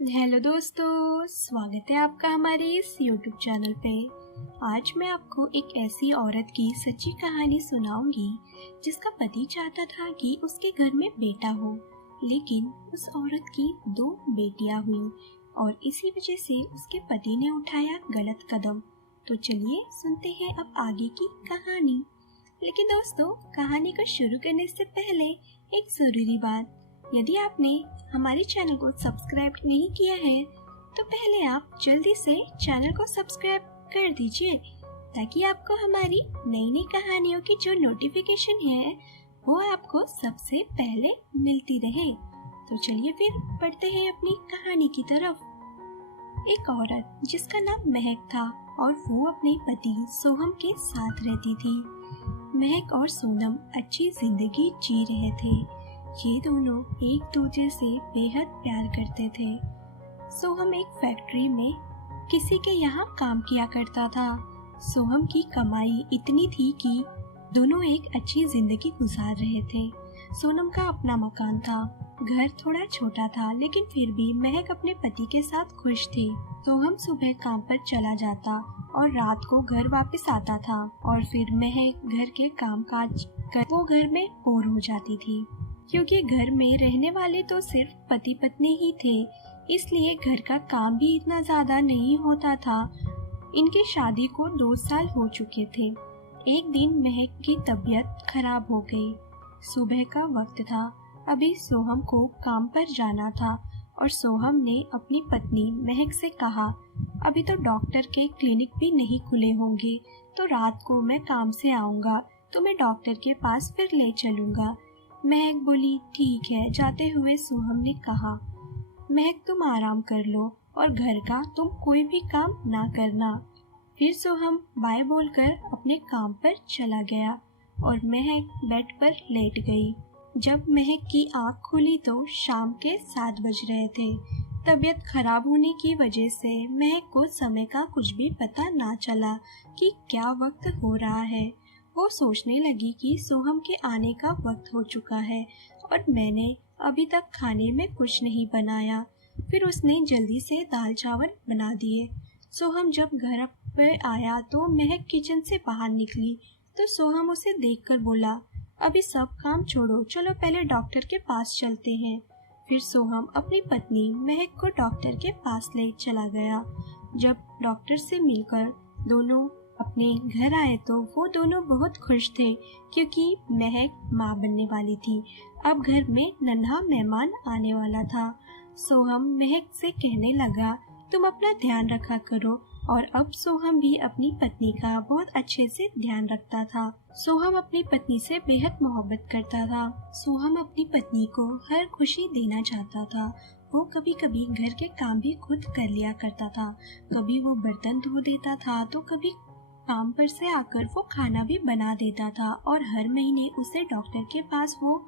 Hello दोस्तों, स्वागत है आपका हमारे इस YouTube चैनल पे। आज मैं आपको एक ऐसी औरत की सच्ची कहानी सुनाऊंगी जिसका पति चाहता था कि उसके घर में बेटा हो, लेकिन उस औरत की 2 बेटियां हुई और इसी वजह से उसके पति ने उठाया गलत कदम। तो चलिए सुनते हैं अब आगे की कहानी। लेकिन दोस्तों, कहानी को शुरू करने से पहले एक ज़रूरी बात, यदि आपने हमारे चैनल को सब्सक्राइब नहीं किया है तो पहले आप जल्दी से चैनल को सब्सक्राइब कर दीजिए ताकि आपको हमारी नई नई कहानियों की जो नोटिफिकेशन है वो आपको सबसे पहले मिलती रहे। तो चलिए फिर पढ़ते हैं अपनी कहानी की तरफ। एक औरत जिसका नाम महक था और वो अपने पति सोहम के साथ रहती थी। महक और सोनम अच्छी जिंदगी जी रहे थे। ये दोनों एक दूसरे से बेहद प्यार करते थे। सोहम एक फैक्ट्री में किसी के यहाँ काम किया करता था। सोहम की कमाई इतनी थी कि दोनों एक अच्छी जिंदगी गुजार रहे थे। सोनम का अपना मकान था। घर थोड़ा छोटा था, लेकिन फिर भी महक अपने पति के साथ खुश थी। सोहम सुबह काम पर चला जाता और रात को घर वापस आता था और फिर महक घर के काम काज कर वो घर में बोर हो जाती थी। क्योंकि घर में रहने वाले तो सिर्फ पति पत्नी ही थे, इसलिए घर का काम भी इतना ज्यादा नहीं होता था। इनकी शादी को 2 साल हो चुके थे। एक दिन महक की तबीयत खराब हो गई। सुबह का वक्त था। अभी सोहम को काम पर जाना था और सोहम ने अपनी पत्नी महक से कहा, अभी तो डॉक्टर के क्लिनिक भी नहीं खुले होंगे, तो रात को मैं काम से आऊंगा तो मैं डॉक्टर के पास फिर ले चलूंगा। महक बोली, ठीक है। जाते हुए सोहम ने कहा, महक तुम आराम कर लो और घर का तुम कोई भी काम ना करना। फिर सोहम बाय बोलकर अपने काम पर चला गया और महक बेड पर लेट गई। जब महक की आंख खुली तो शाम के 7 बज रहे थे। तबीयत खराब होने की वजह से महक को समय का कुछ भी पता ना चला कि क्या वक्त हो रहा है। वो सोचने लगी कि सोहम के आने का वक्त हो चुका है और मैंने अभी तक खाने में कुछ नहीं बनाया। फिर उसने जल्दी से दाल चावल बना दिए। सोहम जब घर पर आया तो महक किचन से बाहर निकली तो सोहम उसे देखकर बोला, अभी सब काम छोड़ो, चलो पहले डॉक्टर के पास चलते हैं। फिर सोहम अपनी पत्नी महक को डॉक्टर के पास ले चला गया। जब डॉक्टर से मिलकर दोनों अपने घर आए तो वो दोनों बहुत खुश थे, क्योंकि महक माँ बनने वाली थी। अब घर में नन्हा मेहमान आने वाला था। सोहम महक से कहने लगा, तुम अपना ध्यान रखा करो, और अब सोहम भी अपनी पत्नी का बहुत अच्छे से ध्यान रखता था। सोहम अपनी पत्नी से बेहद मोहब्बत करता था। सोहम अपनी पत्नी को हर खुशी देना चाहता था। वो कभी कभी घर के काम भी खुद कर लिया करता था। कभी वो बर्तन धो देता था तो कभी काम पर से आकर वो खाना भी बना देता था और हर महीने उसे डॉक्टर के पास वो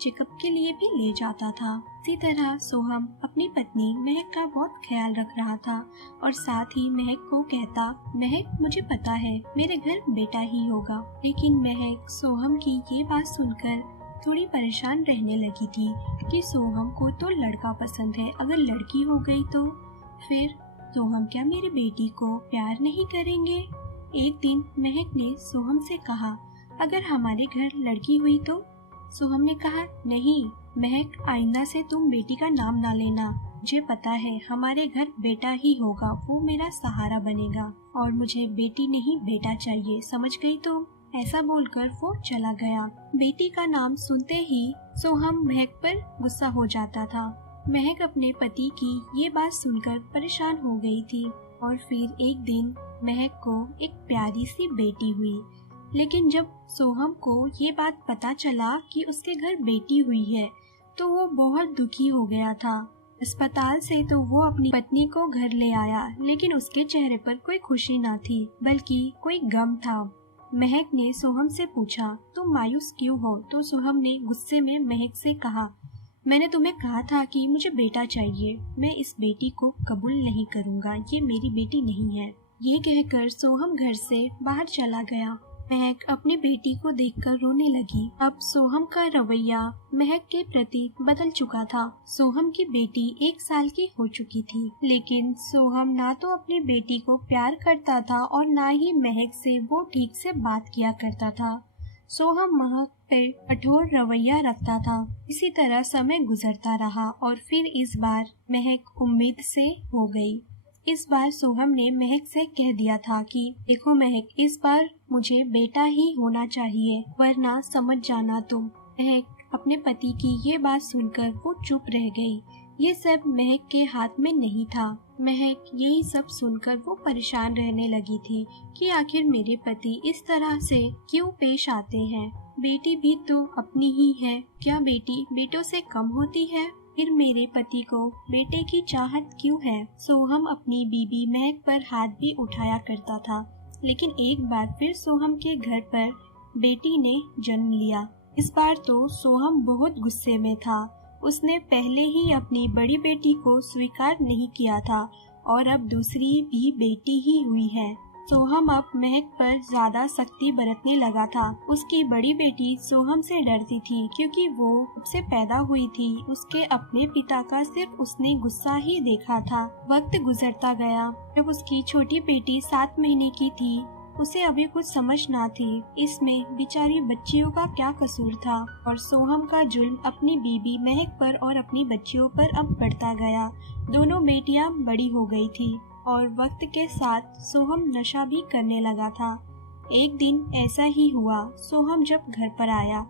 चेकअप के लिए भी ले जाता था। इसी तरह सोहम अपनी पत्नी महक का बहुत ख्याल रख रहा था और साथ ही महक को कहता, महक मुझे पता है मेरे घर बेटा ही होगा। लेकिन महक सोहम की ये बात सुनकर थोड़ी परेशान रहने लगी थी कि सोहम को तो लड़का पसंद है, अगर लड़की हो गई तो फिर सोहम क्या मेरी बेटी को प्यार नहीं करेंगे। एक दिन महक ने सोहम से कहा, अगर हमारे घर लड़की हुई तो? सोहम ने कहा, नहीं महक, आइंदा से तुम बेटी का नाम ना लेना। मुझे पता है हमारे घर बेटा ही होगा, वो मेरा सहारा बनेगा और मुझे बेटी नहीं बेटा चाहिए, समझ गई तुम? ऐसा बोलकर वो चला गया। बेटी का नाम सुनते ही सोहम महक पर गुस्सा हो जाता था। महक अपने पति की ये बात सुनकर परेशान हो गई थी और फिर एक दिन महक को एक प्यारी सी बेटी हुई। लेकिन जब सोहम को ये बात पता चला कि उसके घर बेटी हुई है तो वो बहुत दुखी हो गया था। अस्पताल से तो वो अपनी पत्नी को घर ले आया, लेकिन उसके चेहरे पर कोई खुशी ना थी, बल्कि कोई गम था। महक ने सोहम से पूछा, तुम मायूस क्यों हो? तो सोहम ने गुस्से में महक से कहा, मैंने तुम्हें कहा था कि मुझे बेटा चाहिए, मैं इस बेटी को कबूल नहीं करूँगा, ये मेरी बेटी नहीं है। ये कहकर सोहम घर से बाहर चला गया। महक अपनी बेटी को देखकर रोने लगी। अब सोहम का रवैया महक के प्रति बदल चुका था। सोहम की बेटी 1 साल की हो चुकी थी, लेकिन सोहम ना तो अपनी बेटी को प्यार करता था और ना ही महक से वो ठीक से बात किया करता था। सोहम महक पे कठोर रवैया रखता था। इसी तरह समय गुजरता रहा और फिर इस बार महक उम्मीद से हो गई। इस बार सोहम ने महक से कह दिया था कि देखो महक, इस बार मुझे बेटा ही होना चाहिए, वरना समझ जाना तुम। महक अपने पति की ये बात सुनकर वो चुप रह गई। ये सब महक के हाथ में नहीं था। महक यही सब सुनकर वो परेशान रहने लगी थी कि आखिर मेरे पति इस तरह से क्यों पेश आते हैं। बेटी भी तो अपनी ही है, क्या बेटी बेटों से कम होती है? फिर मेरे पति को बेटे की चाहत क्यों है? सोहम अपनी बीबी महक पर हाथ भी उठाया करता था, लेकिन एक बार फिर सोहम के घर पर बेटी ने जन्म लिया। इस बार तो सोहम बहुत गुस्से में था। उसने पहले ही अपनी बड़ी बेटी को स्वीकार नहीं किया था और अब दूसरी भी बेटी ही हुई है। सोहम अब महक पर ज्यादा सख्ती बरतने लगा था। उसकी बड़ी बेटी सोहम से डरती थी क्योंकि वो उससे पैदा हुई थी। उसके अपने पिता का सिर्फ उसने गुस्सा ही देखा था। वक्त गुजरता गया। जब उसकी छोटी बेटी 7 महीने की थी, उसे अभी कुछ समझ ना थी इसमें बेचारी बच्चियों का क्या कसूर था, और सोहम का जुल्म अपनी बीबी महक पर और अपनी बच्चियों पर अब बढ़ता गया। दोनों बेटियां बड़ी हो गई थी और वक्त के साथ सोहम नशा भी करने लगा था। एक दिन ऐसा ही हुआ। सोहम जब घर पर आया,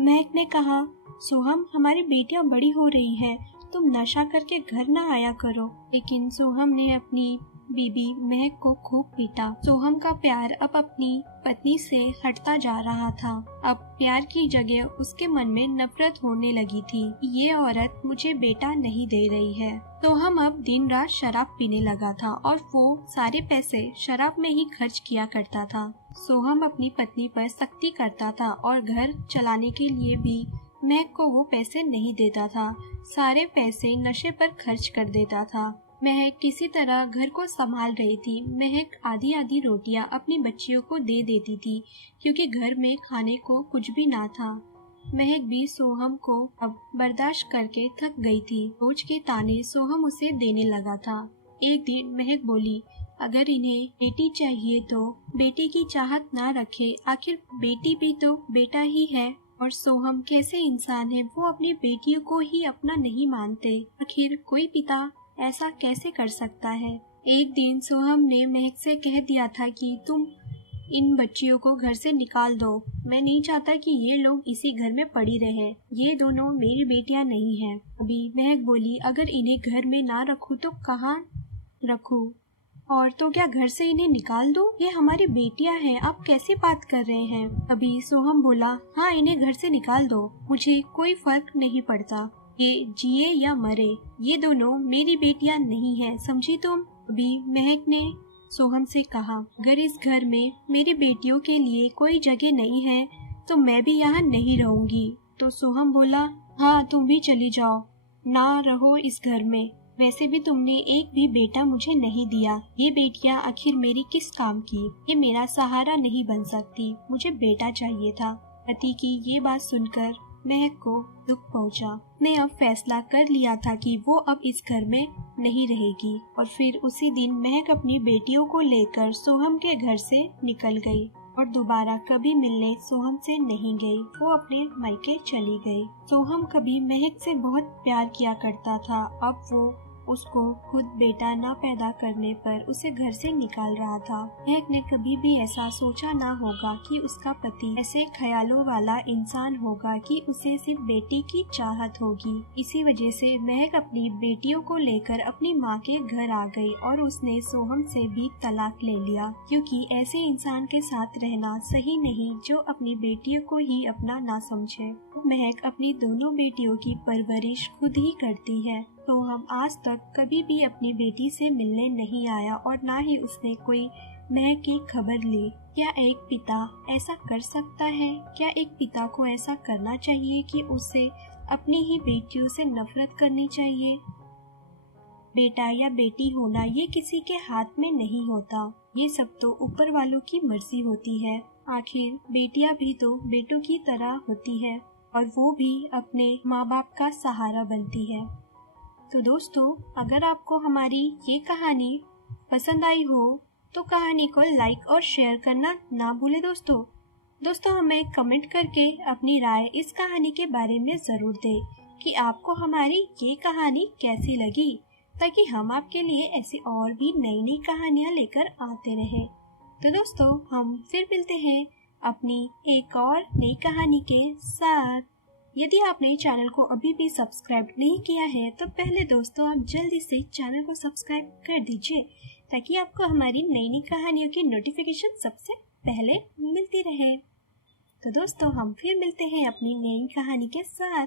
महक ने कहा, सोहम, हमारी बेटियां बड़ी हो रही हैं, तुम नशा करके घर ना आया करो। लेकिन सोहम ने अपनी बीबी महक को खूब पीटा। सोहम का प्यार अब अपनी पत्नी से हटता जा रहा था। अब प्यार की जगह उसके मन में नफरत होने लगी थी। ये औरत मुझे बेटा नहीं दे रही है। सोहम अब दिन रात शराब पीने लगा था और वो सारे पैसे शराब में ही खर्च किया करता था। सोहम अपनी पत्नी पर सख्ती करता था और घर चलाने के लिए भी महक को वो पैसे नहीं देता था। सारे पैसे नशे पर खर्च कर देता था। महक किसी तरह घर को संभाल रही थी। महक आधी आधी रोटियां अपनी बच्चियों को दे देती थी क्योंकि घर में खाने को कुछ भी ना था। महक भी सोहम को अब बर्दाश्त करके थक गई थी। रोज के ताने सोहम उसे देने लगा था। एक दिन महक बोली, अगर इन्हें बेटी चाहिए तो बेटी की चाहत ना रखे, आखिर बेटी भी तो बेटा ही है। और सोहम कैसे इंसान है, वो अपनी बेटियों को ही अपना नहीं मानते। आखिर कोई पिता ऐसा कैसे कर सकता है। एक दिन सोहम ने महक से कह दिया था कि तुम इन बच्चियों को घर से निकाल दो। मैं नहीं चाहता कि ये लोग इसी घर में पड़ी रहे। ये दोनों मेरी बेटियां नहीं हैं। अभी महक बोली, अगर इन्हें घर में ना रखूं तो कहाँ रखूं? और तो क्या घर से इन्हें निकाल दूं? ये हमारी बेटियां हैं, आप कैसी बात कर रहे हैं? अभी सोहम बोला, हाँ, इन्हें घर से निकाल दो, मुझे कोई फर्क नहीं पड़ता। ये जिए या मरे, ये दोनों मेरी बेटियां नहीं हैं, समझी तुम? अभी महक ने सोहम से कहा, अगर इस घर में मेरी बेटियों के लिए कोई जगह नहीं है तो मैं भी यहाँ नहीं रहूंगी। तो सोहम बोला, हाँ, तुम भी चली जाओ, ना रहो इस घर में। वैसे भी तुमने एक भी बेटा मुझे नहीं दिया। ये बेटियां आखिर मेरी किस काम की? ये मेरा सहारा नहीं बन सकती। मुझे बेटा चाहिए था। पति की ये बात सुनकर महक को दुख पहुंचा। ने अब फैसला कर लिया था कि वो अब इस घर में नहीं रहेगी। और फिर उसी दिन महक अपनी बेटियों को लेकर सोहम के घर से निकल गई और दोबारा कभी मिलने सोहम से नहीं गई। वो अपने मायके चली गई। सोहम कभी महक से बहुत प्यार किया करता था। अब वो उसको खुद बेटा न पैदा करने पर उसे घर से निकाल रहा था। महक ने कभी भी ऐसा सोचा ना होगा कि उसका पति ऐसे ख्यालों वाला इंसान होगा कि उसे सिर्फ बेटी की चाहत होगी। इसी वजह से महक अपनी बेटियों को लेकर अपनी माँ के घर आ गई और उसने सोहम से भी तलाक ले लिया, क्योंकि ऐसे इंसान के साथ रहना सही नहीं जो अपनी बेटियों को ही अपना ना समझे। महक अपनी दोनों बेटियों की परवरिश खुद ही करती है। तो हम आज तक कभी भी अपनी बेटी से मिलने नहीं आया और ना ही उसने कोई महक की खबर ली। क्या एक पिता ऐसा कर सकता है? क्या एक पिता को ऐसा करना चाहिए कि उसे अपनी ही बेटियों से नफरत करनी चाहिए? बेटा या बेटी होना ये किसी के हाथ में नहीं होता। ये सब तो ऊपर वालों की मर्जी होती है। आखिर बेटियां भी तो बेटों की तरह होती है और वो भी अपने माँ बाप का सहारा बनती है। तो दोस्तों, अगर आपको हमारी ये कहानी पसंद आई हो तो कहानी को लाइक और शेयर करना ना भूलें दोस्तों हमें कमेंट करके अपनी राय इस कहानी के बारे में ज़रूर दें कि आपको हमारी ये कहानी कैसी लगी, ताकि हम आपके लिए ऐसी और भी नई नई कहानियाँ लेकर आते रहें। तो दोस्तों, हम फिर मिलते हैं अपनी एक और नई कहानी के साथ। यदि आपने चैनल को अभी भी सब्सक्राइब नहीं किया है तो पहले दोस्तों आप जल्दी से चैनल को सब्सक्राइब कर दीजिए, ताकि आपको हमारी नई नई कहानियों की नोटिफिकेशन सबसे पहले मिलती रहे। तो दोस्तों, हम फिर मिलते हैं अपनी नई कहानी के साथ।